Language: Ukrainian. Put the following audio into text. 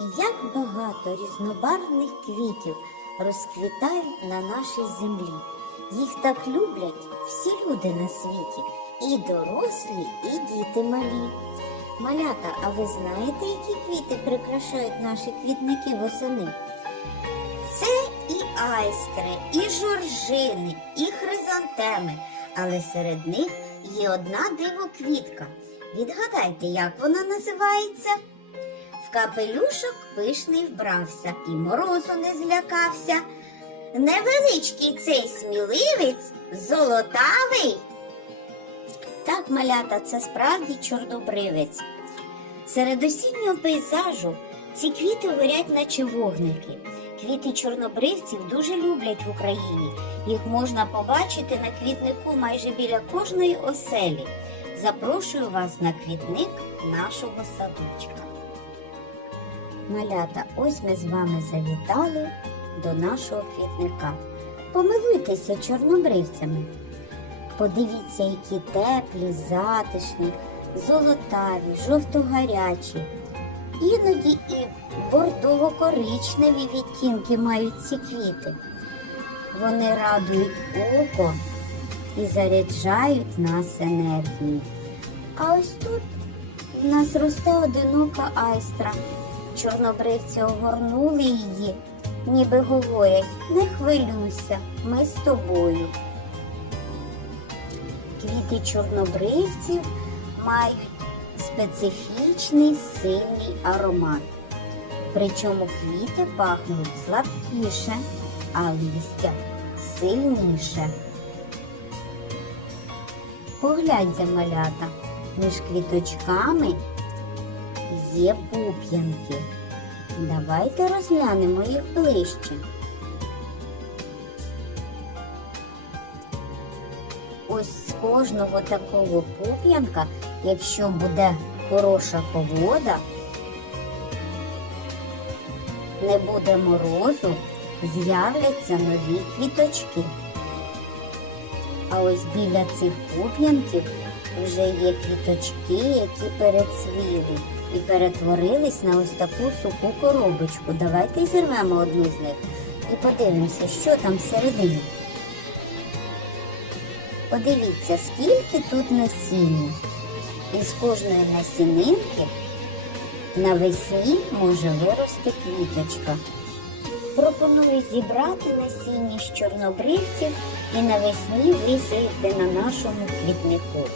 Як багато різнобарвних квітів розквітають на нашій землі. Їх так люблять всі люди на світі, і дорослі, і діти малі. Малята, а ви знаєте, які квіти прикрашають наші квітники восени? Це і айстри, і жоржини, і хризантеми, але серед них є одна дивоквітка. Відгадайте, як вона називається? Капелюшок пишний вбрався і морозу не злякався. Невеличкий цей сміливець, золотавий. Так, малята, це справді чорнобривець. Серед осіннього пейзажу ці квіти горять, наче вогники. Квіти чорнобривців дуже люблять в Україні. Їх можна побачити на квітнику майже біля кожної оселі. Запрошую вас на квітник нашого садочка. Малята, ось ми з вами завітали до нашого квітника. Помилуйтеся чорнобривцями. Подивіться, які теплі, затишні, золотаві, жовто-гарячі. Іноді і бордово-коричневі відтінки мають ці квіти. Вони радують око і заряджають нас енергією. А ось тут в нас росте одинока айстра. Чорнобривці огорнули її, ніби говорять, не хвилюйся, ми з тобою. Квіти чорнобривців мають специфічний сильний аромат. Причому квіти пахнуть слабкіше, а листя сильніше. Погляньте, малята, між квіточками є пуп'янки. Давайте розглянемо їх ближче. Ось з кожного такого пуп'янка, якщо буде хороша погода, не буде морозу, з'являться нові квіточки. А ось біля цих пуп'янків вже є квіточки, які перецвіли і перетворились на ось таку суху коробочку. Давайте зірвемо одну з них і подивимося, що там всередині. Подивіться, скільки тут насіння. І з кожної насінинки навесні може вирости квіточка. Пропоную зібрати насіння з чорнобривців і навесні висіяти на нашому квітнику.